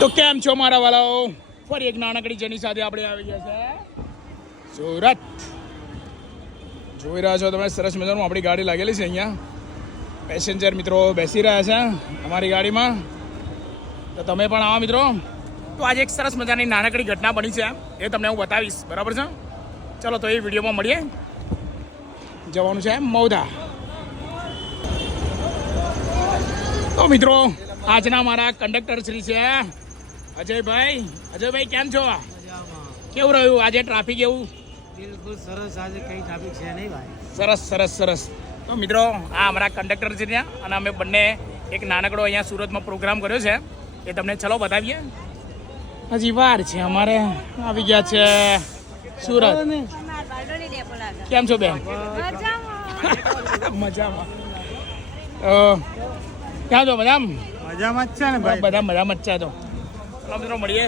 તો કેમ છો મારા વાલાઓ? ફરી એક નાનકડી જેની સાથે આપણે આવી ગયા છે સુરત. જોઈ રહ્યા છો તમે, સરસ મજાનું આપણી ગાડી લાગેલી છે અહીંયા. પેસેન્જર મિત્રો બેસી રહ્યા છે અમારી ગાડીમાં. તો તમે પણ આવો મિત્રો. તો આજે એક સરસ મજાની નાનકડી ઘટના બની છે, એ તમને હું બતાવીશ, બરાબર છે? ચલો તો એ વિડીયોમાં મળીએ. જવાનું છે મૌધા. તો મિત્રો આજના મારા કંડક્ટર શ્રી છે અજયભાઈ. અજયભાઈ કેમ છો? કેવું રહ્યું આજે ટ્રાફિક? એવું બિલકુલ સરસ, આજે કઈ ટ્રાફિક છે નહીં ભાઈ. સરસ સરસ સરસ. તો મિત્રો આ અમારા કંડક્ટર છે ત્યાં, અને અમે બંને એક નાનકડો અહીંયા સુરતમાં પ્રોગ્રામ કર્યો છે, એ તમને ચલો બતાવીએ. હજી વાર છે, અમારે આવી ગયા છે સુરત. કેમ છો બેન? મજામાં. કેમ છો? મજામાં? મજામાં જ છે ને ભાઈ. બધા મજામાં જ છે. તો ચલો મિત્રો મળીએ.